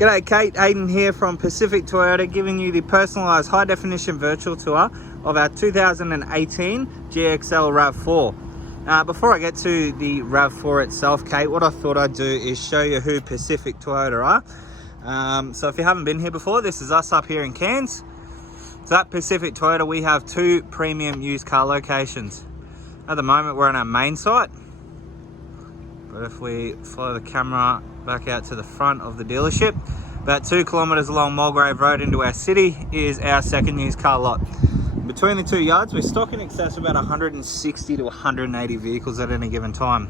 G'day Kate, Aidan here from Pacific Toyota, giving you the personalised high-definition virtual tour of our 2018 GXL RAV4. Before I get to the RAV4 itself, Kate, what I thought I'd do is show you who Pacific Toyota are. So if you haven't been here before, this is us up here in Cairns. So at Pacific Toyota, we have 2 premium used car locations. At the moment, we're on our main site. But if we follow the camera back out to the front of the dealership, about 2 kilometres along Mulgrave Road into our city is our second used car lot. Between the 2 yards, we stock in excess of about 160 to 180 vehicles at any given time.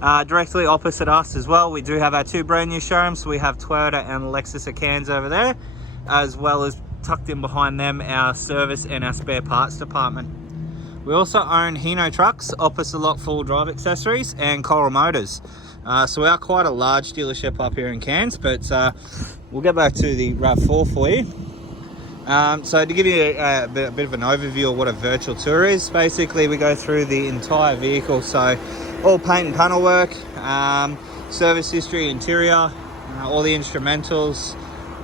Directly opposite us as well, we do have our 2 brand new showrooms. So we have Toyota and Lexus of Cairns over there, as well as tucked in behind them, our service and our spare parts department. We also own Hino Trucks, opposite lot Full Drive Accessories, and Coral Motors. So we are quite a large dealership up here in Cairns, but we'll get back to the RAV4 for you. So to give you a bit of an overview of what a virtual tour is, basically we go through the entire vehicle, so all paint and panel work, service history, interior, all the instrumentals,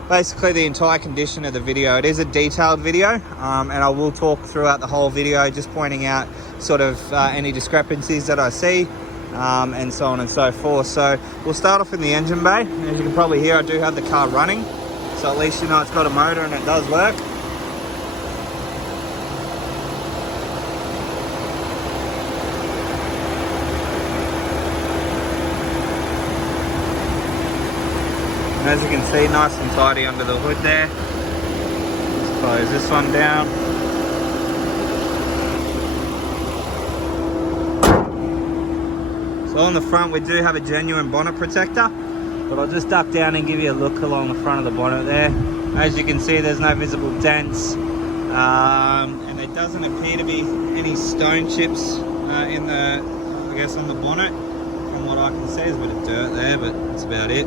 basically the entire condition of the video. It is a detailed video, and I will talk throughout the whole video, just pointing out sort of any discrepancies that I see, and so on and so forth. So we'll start off in the engine bay. As you can probably hear, I do have the car running, so at least you know it's got a motor and it does work. As you can see, nice and tidy under the hood there. Let's close this one down. So on the front we do have a genuine bonnet protector, but I'll just duck down and give you a look along the front of the bonnet there. As you can see, there's no visible dents, and there doesn't appear to be any stone chips in the, I guess, on the bonnet. From what I can see, there's a bit of dirt there, but that's about it.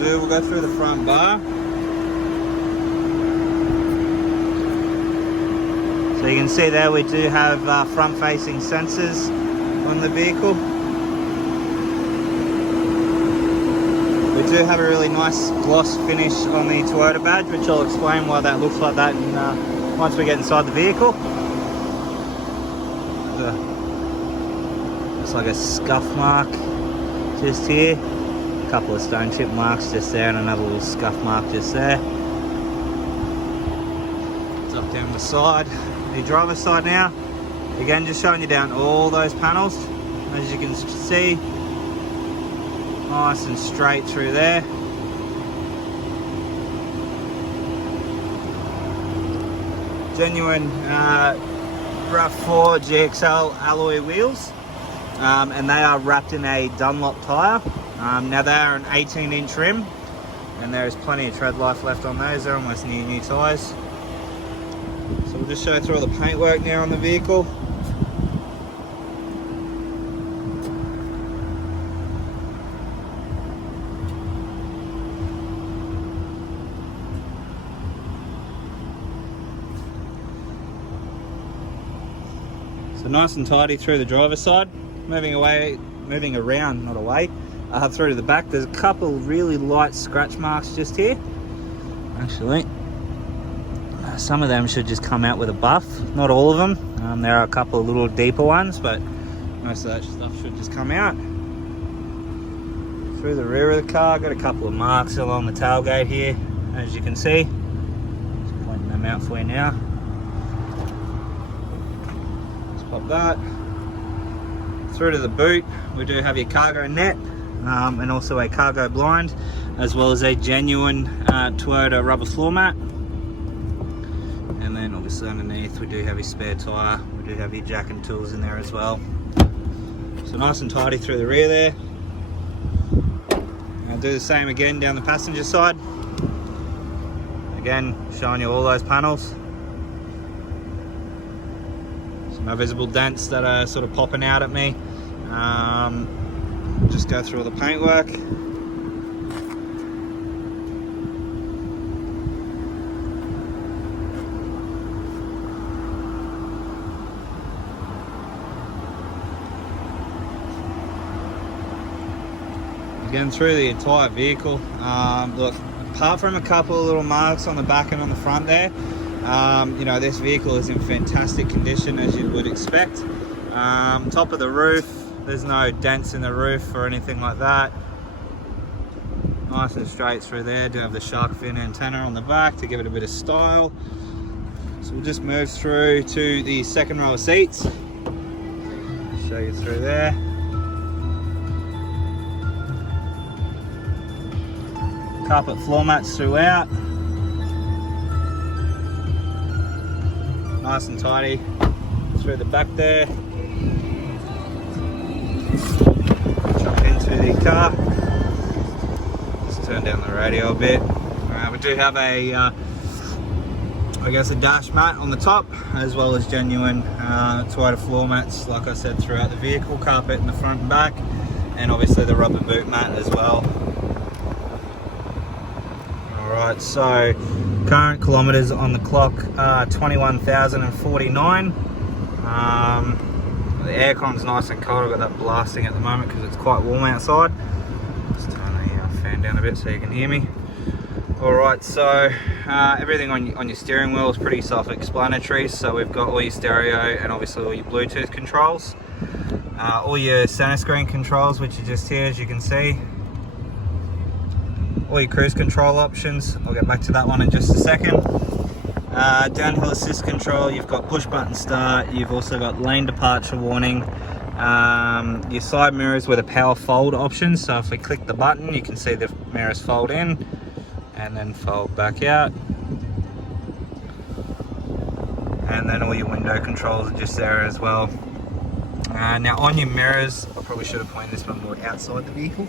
We'll go through the front bar. So you can see there we do have front-facing sensors on the vehicle. We do have a really nice gloss finish on the Toyota badge, which I'll explain why that looks like that once we get inside the vehicle. Looks like a scuff mark just here. Couple of stone chip marks just there and another little scuff mark just there. It's up down the side, the driver's side now. Again, just showing you down all those panels. As you can see, nice and straight through there. Genuine RAV4 GXL alloy wheels, and they are wrapped in a Dunlop tyre. Now they are an 18-inch rim, and there is plenty of tread life left on those. They're almost near new tyres. So we'll just show through all the paintwork now on the vehicle. So nice and tidy through the driver's side. Moving around, not away. Through to the back, there's a couple really light scratch marks just here. Actually, some of them should just come out with a buff. Not all of them. There are a couple of little deeper ones, but most of that stuff should just come out. Through the rear of the car, got a couple of marks along the tailgate here, as you can see. Just pointing them out for you now. Let's pop that. Through to the boot, we do have your cargo net. And also a cargo blind, as well as a genuine Toyota rubber floor mat. And then obviously underneath we do have your spare tyre, we do have your jack and tools in there as well. So nice and tidy through the rear there. I'll do the same again down the passenger side. Again, showing you all those panels. So no visible dents that are sort of popping out at me. Just go through all the paintwork. Getting through the entire vehicle. Look, apart from a couple of little marks on the back and on the front there, you know, this vehicle is in fantastic condition, as you would expect. Top of the roof, there's no dents in the roof or anything like that. Nice and straight through there. Do have the shark fin antenna on the back to give it a bit of style. So we'll just move through to the second row of seats. Show you through there. Carpet floor mats throughout. Nice and tidy through the back there. Jump into the car. Just turn down the radio a bit. We do have a, I guess, a dash mat on the top, as well as genuine Toyota floor mats, like I said, throughout the vehicle. Carpet in the front and back, and obviously the rubber boot mat as well. Alright, so current kilometres on the clock are 21,049. The aircon's nice and cold. I've got that blasting at the moment because it's quite warm outside. Just turn the fan down a bit so you can hear me. Alright, so everything on your steering wheel is pretty self-explanatory. So we've got all your stereo and obviously all your Bluetooth controls. All your center screen controls, which are just here, as you can see. All your cruise control options. I'll get back to that one in just a second. Downhill assist control, you've got push button start, you've also got lane departure warning, your side mirrors with a power fold option. So if we click the button, you can see the mirrors fold in and then fold back out. And then all your window controls are just there as well. Now on your mirrors, I probably should have pointed this one more outside the vehicle.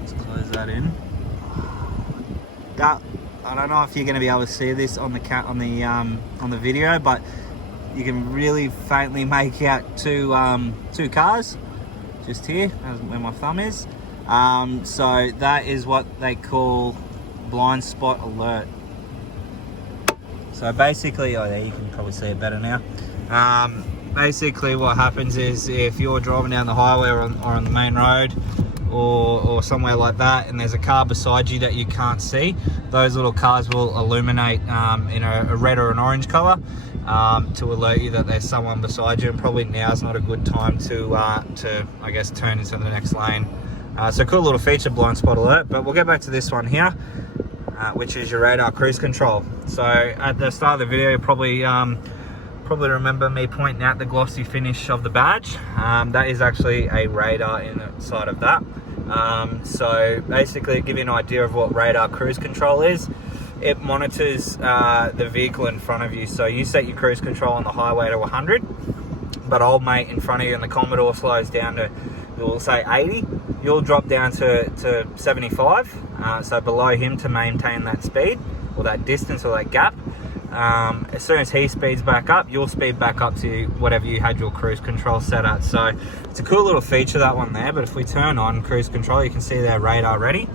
Let's close that in. I don't know if you're going to be able to see this on the video, but you can really faintly make out two cars just here, where my thumb is. So that is what they call blind spot alert. So basically, oh there, you can probably see it better now. Basically what happens is if you're driving down the highway or on the main road, or somewhere like that, and there's a car beside you that you can't see, those little cars will illuminate in a red or an orange color to alert you that there's someone beside you. And probably now is not a good time to I guess turn into the next lane. So cool little feature, blind spot alert. But we'll get back to this one here, which is your radar cruise control. So at the start of the video, you probably remember me pointing out the glossy finish of the badge. That is actually a radar inside of that. So basically, to give you an idea of what radar cruise control is, it monitors the vehicle in front of you. So you set your cruise control on the highway to 100, but old mate in front of you in the Commodore slows down to, we'll say 80. You'll drop down to 75, so below him, to maintain that speed or that distance or that gap. As soon as he speeds back up, you'll speed back up to whatever you had your cruise control set at. So it's a cool little feature, that one there. But if we turn on cruise control, you can see their radar ready.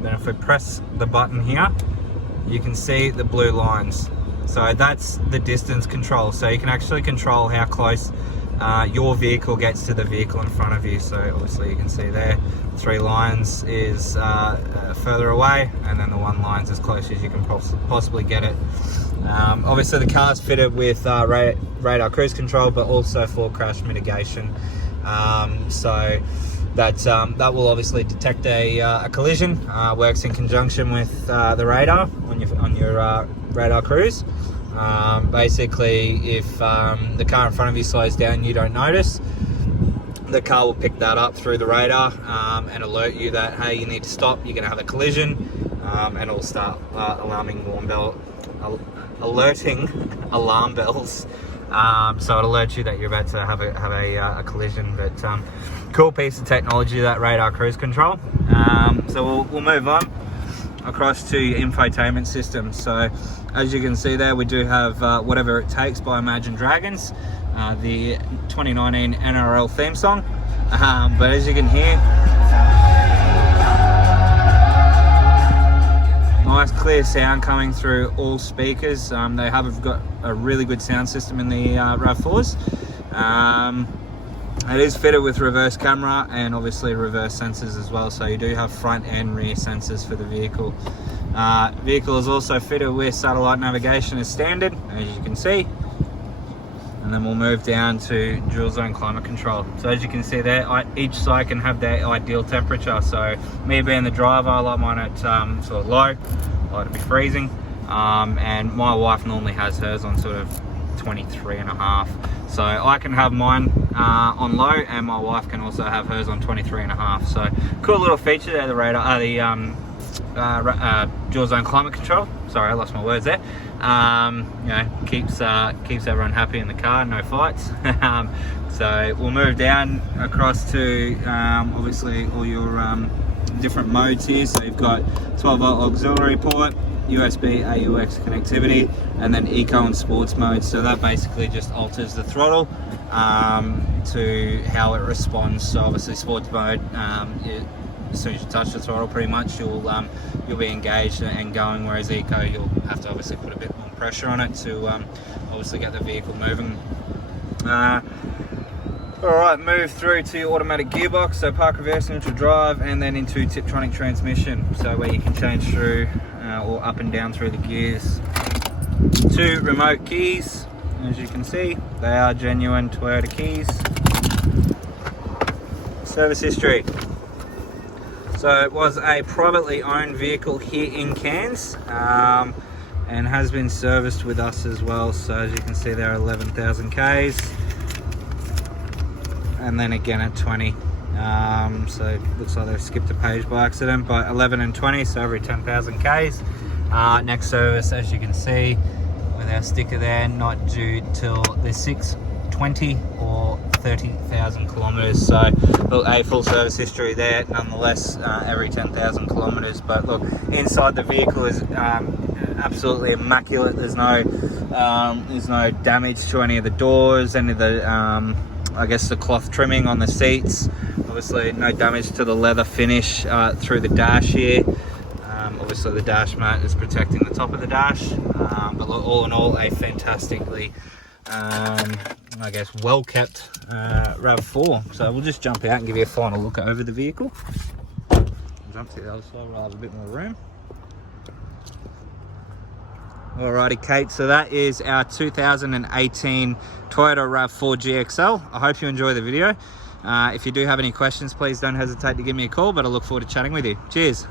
Then if we press the button here, you can see the blue lines. So that's the distance control. So you can actually control how close your vehicle gets to the vehicle in front of you. So obviously you can see there, 3 lines is further away, and then the 1 line's as close as you can possibly get it. Obviously the car's fitted with radar cruise control, but also for crash mitigation. So that will obviously detect a collision. Works in conjunction with the radar on your radar cruise. Basically, if the car in front of you slows down, you don't notice, the car will pick that up through the radar and alert you that, hey, you need to stop, you're going to have a collision, and it'll start alerting alarm bells. So it alerts you that you're about to have a collision. But cool piece of technology, that radar cruise control. So we'll move on across to your infotainment system. So as you can see there, we do have Whatever It Takes by Imagine Dragons, the 2019 NRL theme song. But as you can hear, nice clear sound coming through all speakers. They have got a really good sound system in the RAV4s. It is fitted with reverse camera and obviously reverse sensors as well, so you do have front and rear sensors for the vehicle. Vehicle is also fitted with satellite navigation as standard, as you can see. And then we'll move down to dual zone climate control. So as you can see there, each side can have their ideal temperature. So me being the driver, I like mine at sort of low, I like to be freezing. And my wife normally has hers on sort of 23.5. So I can have mine on low, and my wife can also have hers on 23.5. So cool little feature there, the radar, dual zone climate control. Sorry, I lost my words there. You know, keeps everyone happy in the car, no fights. So we'll move down across to obviously all your different modes here. So you've got 12-volt auxiliary port, USB AUX connectivity, and then eco and sports mode. So that basically just alters the throttle to how it responds. So obviously sports mode, as soon as you touch the throttle, pretty much you'll be engaged and going, whereas eco, you'll have to obviously put a bit more pressure on it to obviously get the vehicle moving. Alright, move through to automatic gearbox, so park, reverse, neutral drive, and then into Tiptronic transmission, so where you can change through or up and down through the gears. 2 remote keys, as you can see, they are genuine Toyota keys. Service history. So it was a privately owned vehicle here in Cairns, and has been serviced with us as well. So as you can see there, 11,000 Ks, and then again at 20. So it looks like they've skipped a page by accident, but 11 and 20, so every 10,000 Ks. Next service, as you can see, with our sticker there, not due till the 6, 20 or 30,000 kilometers. So look, a full service history there nonetheless, every 10,000 kilometers. But look, inside the vehicle is absolutely immaculate. There's no damage to any of the doors, any of the I guess the cloth trimming on the seats. Obviously no damage to the leather finish through the dash here. Obviously the dash mat is protecting the top of the dash, but look, all in all, a fantastically I guess well kept RAV4. So we'll just jump out and give you a final look over the vehicle. Jump to the other side, we'll have a bit more room. Alrighty Kate, so that is our 2018 Toyota RAV4 GXL. I hope you enjoy the video. If you do have any questions, please don't hesitate to give me a call, but I look forward to chatting with you. Cheers.